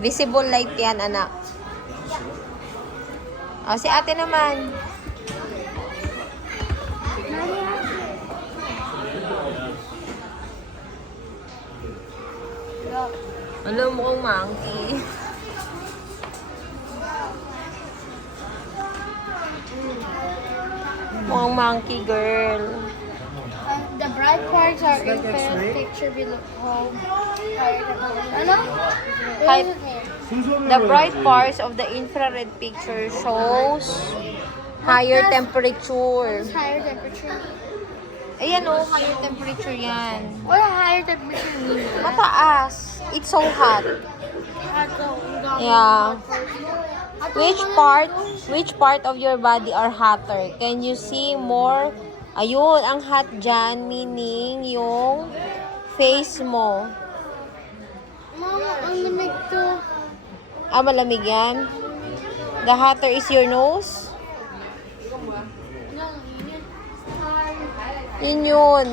Visible light yan, anak. O, si ate naman. Alam mo kong monkey. Mukhang monkey girl. The bright parts are infrared picture below. Ano? The bright parts of the infrared picture shows higher temperature. Higher temperature. Ayan o, higher temperature yan. What a higher temperature means? Mataas. It's so hot. Yeah. Which part of your body are hotter? Can you see more? Ayun, ang hot dyan, meaning yung face mo. Mama, ang lamig to. Ah, malamig yan? The hotter is your nose? Yun yun.